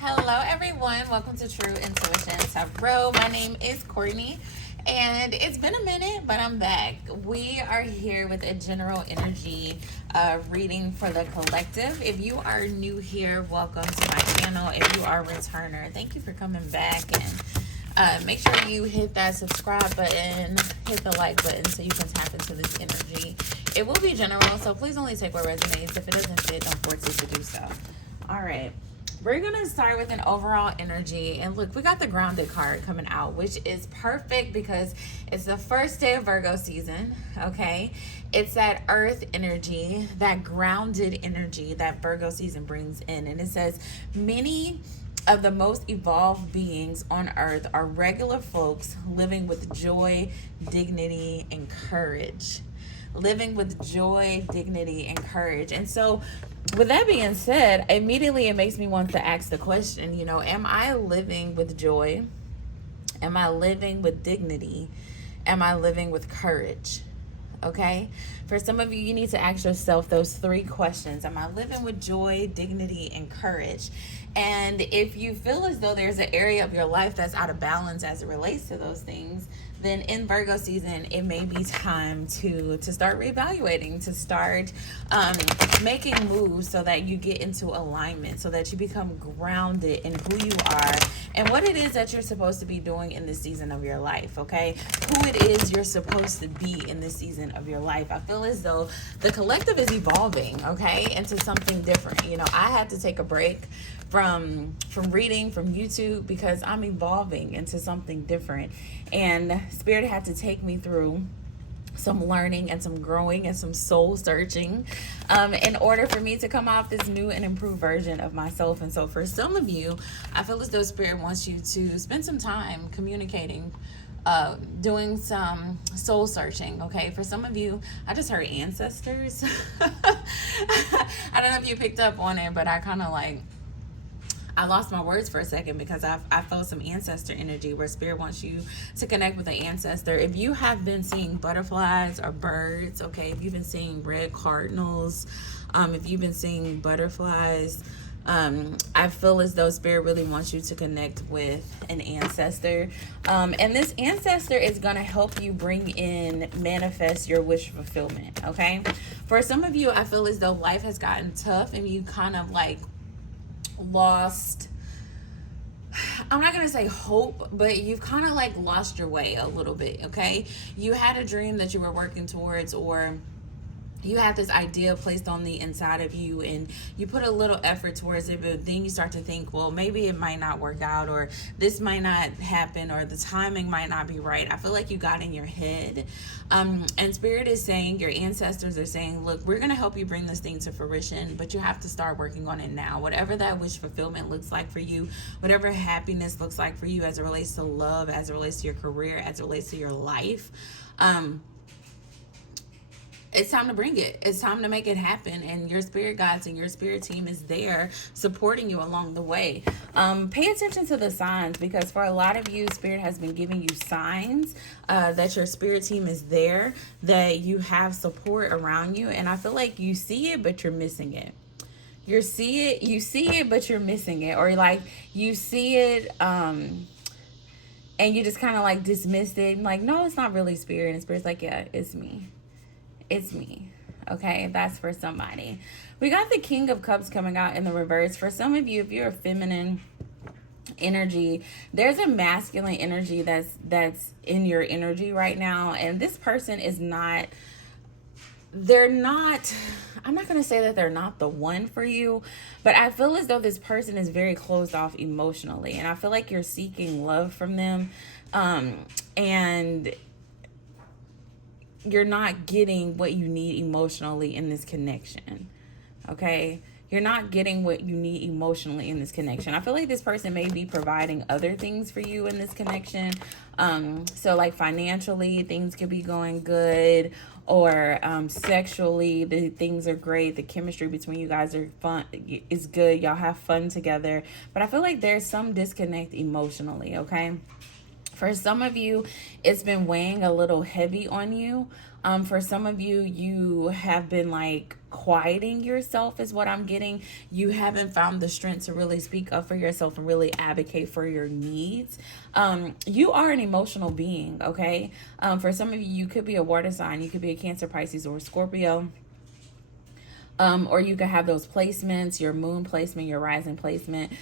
Hello, everyone. Welcome to True Intuition Tarot. My name is Courtney, and it's been a minute, but I'm back. We are here with a general energy reading for the collective. If you are new here, welcome to my channel. If you are a returner, thank you for coming back, and make sure you hit that subscribe button, hit the like button so you can tap into this energy. It will be general, so please only take what resonates. If it doesn't fit, don't force it to do so. All right. We're going to start with an overall energy. And look, we got the grounded card coming out, which is perfect because it's the first day of Virgo season, okay? It's that earth energy, that grounded energy that Virgo season brings in. And it says, many of the most evolved beings on earth are regular folks living with joy, dignity, and courage. Living with joy, dignity, and courage. And so with that being said, immediately it makes me want to ask the question, am I living with joy? Am I living with dignity? Am I living with courage? Okay? For some of you, you need to ask yourself those three questions. Am I living with joy, dignity, and courage? And if you feel as though there's an area of your life that's out of balance as it relates to those things, then in Virgo season, it may be time to start reevaluating, to start making moves so that you get into alignment, so that you become grounded in who you are and what it is that you're supposed to be doing in this season of your life, okay? Who it is you're supposed to be in this season of your life. I feel as though the collective is evolving, okay, into something different. I had to take a break from reading, from YouTube, because I'm evolving into something different. And Spirit had to take me through some learning and some growing and some soul searching in order for me to come out this new and improved version of myself. And so for some of you, I feel as though Spirit wants you to spend some time communicating, doing some soul searching, okay? For some of you, I just heard ancestors. I don't know if you picked up on it, but I lost my words for a second because I felt some ancestor energy where Spirit wants you to connect with an ancestor. If you have been seeing butterflies or birds, okay, if you've been seeing red cardinals, if you've been seeing butterflies, I feel as though Spirit really wants you to connect with an ancestor. And this ancestor is going to help you bring in, manifest your wish fulfillment, okay? For some of you, I feel as though life has gotten tough and you kind of lost, I'm not gonna say hope, but you've kind of lost your way a little bit, okay? You had a dream that you were working towards, or you have this idea placed on the inside of you and you put a little effort towards it, but then you start to think, well, maybe it might not work out, or this might not happen, or the timing might not be right. I feel like you got in your head. And Spirit is saying, your ancestors are saying, look, we're going to help you bring this thing to fruition, but you have to start working on it now. Whatever that wish fulfillment looks like for you, whatever happiness looks like for you as it relates to love, as it relates to your career, as it relates to your life, it's time to bring it. It's time to make it happen. And your spirit guides and your spirit team is there supporting you along the way. Pay attention to the signs, because for a lot of you, Spirit has been giving you signs that your spirit team is there, that you have support around you. And I feel like you see it, but you're missing it. You see it, but you're missing it. Or you see it, and you just kind of dismiss it. No, it's not really Spirit. And Spirit's like, yeah, it's me. It's me. Okay, that's for somebody. We got the King of Cups coming out in the reverse. For some of you, if you're a feminine energy, there's a masculine energy that's in your energy right now. And this person is not, I'm not going to say that they're not the one for you, but I feel as though this person is very closed off emotionally. And I feel like you're seeking love from them. And you're not getting what you need emotionally in this connection, okay? You're not getting what you need emotionally in this connection. I feel like this person may be providing other things for you in this connection. So financially, things could be going good, or sexually, the things are great. The chemistry between you guys is good. Y'all have fun together. But I feel like there's some disconnect emotionally, okay? For some of you, it's been weighing a little heavy on you. For some of you, you have been quieting yourself is what I'm getting. You haven't found the strength to really speak up for yourself and really advocate for your needs. You are an emotional being, okay? For some of you, you could be a water sign. You could be a Cancer, Pisces, or Scorpio. Or you could have those placements, your moon placement, your rising placement.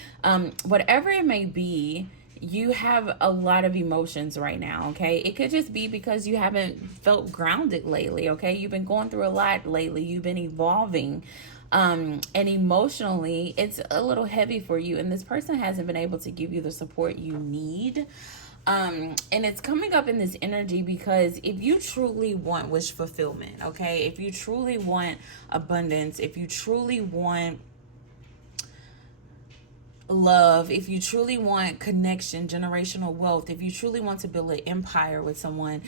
Whatever it may be, you have a lot of emotions right now, okay? It could just be because you haven't felt grounded lately, okay? You've been going through a lot lately. You've been evolving. And emotionally, it's a little heavy for you. And this person hasn't been able to give you the support you need. And it's coming up in this energy because if you truly want wish fulfillment, okay? If you truly want abundance, if you truly want love, if you truly want connection, generational wealth, if you truly want to build an empire with someone,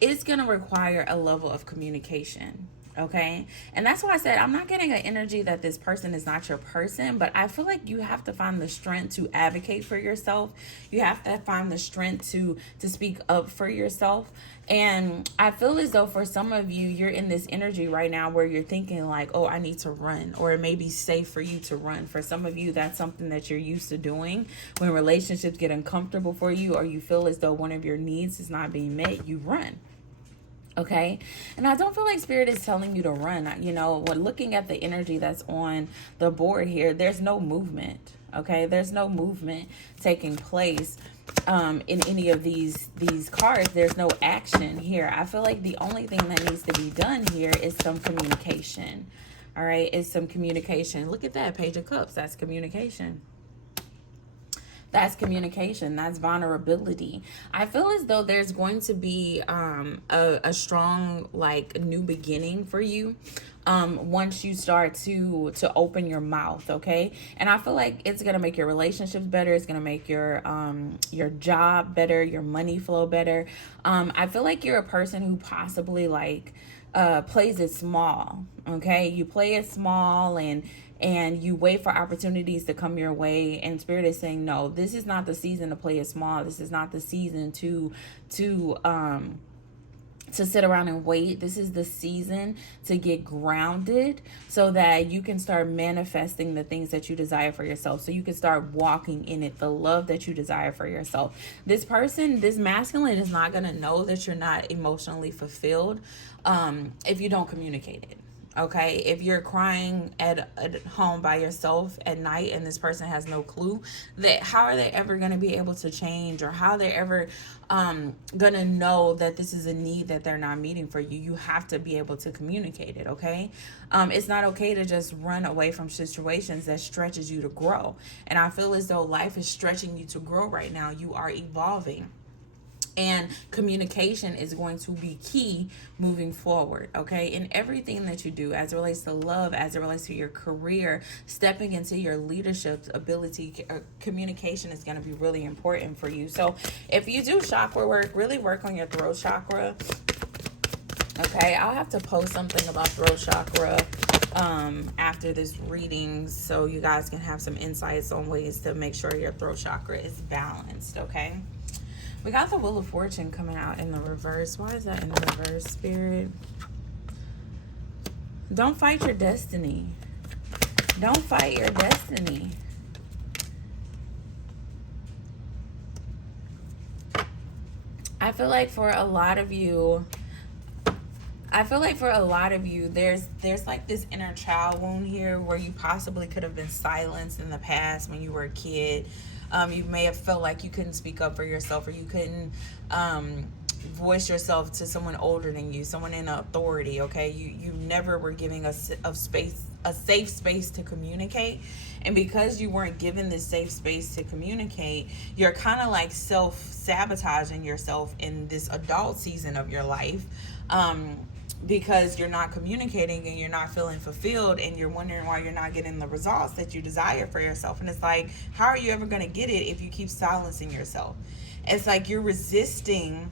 it's going to require a level of communication. Okay. And that's why I said I'm not getting an energy that this person is not your person, but I feel like you have to find the strength to advocate for yourself. You have to find the strength to speak up for yourself. And I feel as though for some of you, you're in this energy right now where you're thinking like, oh, I need to run, or it may be safe for you to run. For some of you, that's something that you're used to doing. When relationships get uncomfortable for you, or you feel as though one of your needs is not being met, you run. Okay. And I don't feel like Spirit is telling you to run. You know, when looking at the energy that's on the board here, there's no movement. Okay. There's no movement taking place in any of these cards. There's no action here. I feel like the only thing that needs to be done here is some communication. All right. It's some communication. Look at that Page of Cups. That's communication. That's communication. That's vulnerability. I feel as though there's going to be a strong like new beginning for you once you start to open your mouth, okay? And I feel like it's gonna make your relationships better. It's gonna make your job better, your money flow better. I feel like you're a person who possibly like plays it small, okay? You play it small and you wait for opportunities to come your way, and Spirit is saying, no, this is not the season to play it small. This is not the season to sit around and wait. This is the season to get grounded so that you can start manifesting the things that you desire for yourself. So you can start walking in it, the love that you desire for yourself. This person, this masculine is not going to know that you're not emotionally fulfilled if you don't communicate it. Okay, if you're crying at home by yourself at night and this person has no clue, that how are they ever going to be able to change, or how they're ever going to know that this is a need that they're not meeting for you? You have to be able to communicate it, okay? It's not okay to just run away from situations that stretches you to grow. And I feel as though life is stretching you to grow right now. You are evolving. And communication is going to be key moving forward, okay? In everything that you do, as it relates to love, as it relates to your career, stepping into your leadership ability, communication is going to be really important for you. So if you do chakra work, really work on your throat chakra, okay? I'll have to post something about throat chakra after this reading so you guys can have some insights on ways to make sure your throat chakra is balanced, okay? We got the Wheel of Fortune coming out in the reverse. Why is that in the reverse, Spirit? Don't fight your destiny. Don't fight your destiny. I feel like for a lot of you, there's like this inner child wound here where you possibly could have been silenced in the past when you were a kid. You may have felt like you couldn't speak up for yourself, or you couldn't voice yourself to someone older than you, someone in authority, okay? You never were giving a safe space to communicate. And because you weren't given this safe space to communicate, you're kind of like self-sabotaging yourself in this adult season of your life. Because you're not communicating and you're not feeling fulfilled, and you're wondering why you're not getting the results that you desire for yourself. And it's like, how are you ever going to get it if you keep silencing yourself? It's like you're resisting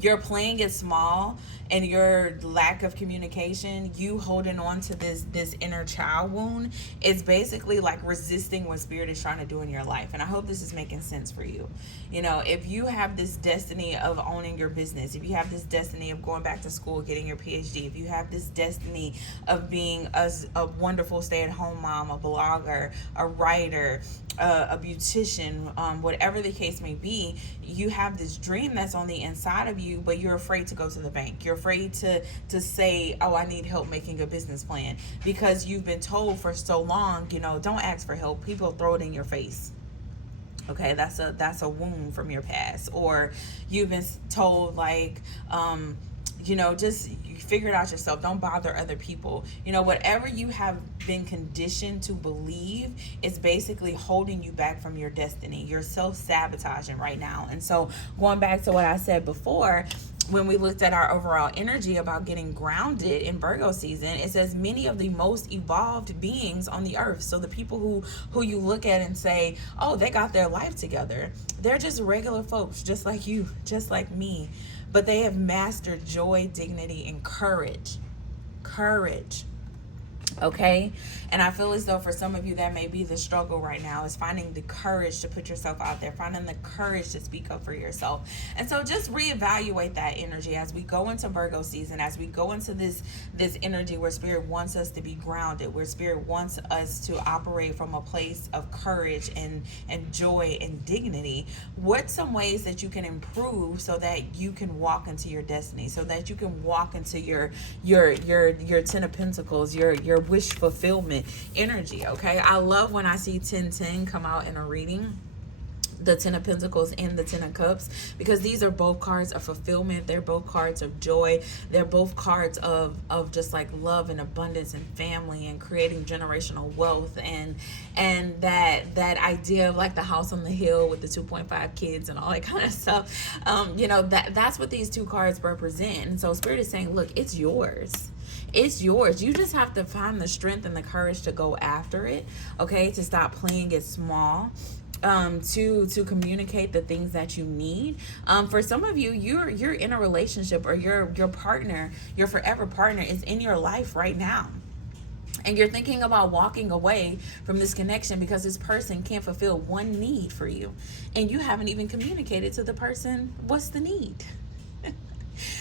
You're playing it small, and your lack of communication, you holding on to this inner child wound, is basically like resisting what spirit is trying to do in your life. And I hope this is making sense for you. You know, if you have this destiny of owning your business, if you have this destiny of going back to school, getting your PhD, if you have this destiny of being a wonderful stay-at-home mom, a blogger, a writer, a beautician, whatever the case may be, you have this dream that's on the inside of you, but you're afraid to go to the bank. You're afraid to say, oh, I need help making a business plan, because you've been told for so long, you know, don't ask for help. People throw it in your face. Okay, that's a wound from your past. Or you've been told, like, you know, just you figure it out yourself. Don't bother other people. You know, whatever you have been conditioned to believe is basically holding you back from your destiny. You're self-sabotaging right now. And so going back to what I said before, when we looked at our overall energy about getting grounded in Virgo season, it says many of the most evolved beings on the earth. So the people who you look at and say, oh, they got their life together, they're just regular folks, just like you, just like me. But they have mastered joy, dignity, and courage. Courage. Okay? And I feel as though for some of you that may be the struggle right now, is finding the courage to put yourself out there, finding the courage to speak up for yourself. And so just reevaluate that energy as we go into Virgo season, as we go into this energy where spirit wants us to be grounded, where spirit wants us to operate from a place of courage and joy and dignity. What's some ways that you can improve so that you can walk into your destiny, so that you can walk into your 10 of Pentacles, your wish fulfillment energy? Okay, I love when I see 1010 come out in a reading, the 10 of Pentacles and the 10 of Cups, because these are both cards of fulfillment. They're both cards of joy. They're both cards of just like love and abundance and family and creating generational wealth and that idea of like the house on the hill with the 2.5 kids and all that kind of stuff. You know, that's what these two cards represent. And so spirit is saying, look, it's yours. It's yours. You just have to find the strength and the courage to go after it, okay? To stop playing it small, to communicate the things that you need. For some of you, you're in a relationship, or your partner, your forever partner, is in your life right now. And you're thinking about walking away from this connection because this person can't fulfill one need for you. And you haven't even communicated to the person what's the need.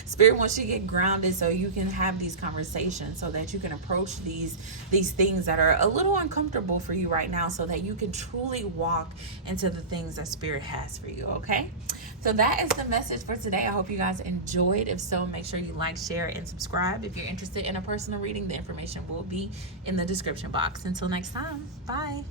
Spirit wants you to get grounded so you can have these conversations, so that you can approach these things that are a little uncomfortable for you right now, so that you can truly walk into the things that spirit has for you. Okay, so that is the message for today. I hope you guys enjoyed. If so, make sure you like, share, and subscribe. If you're interested in a personal reading, the information will be in the description box. Until next time, bye.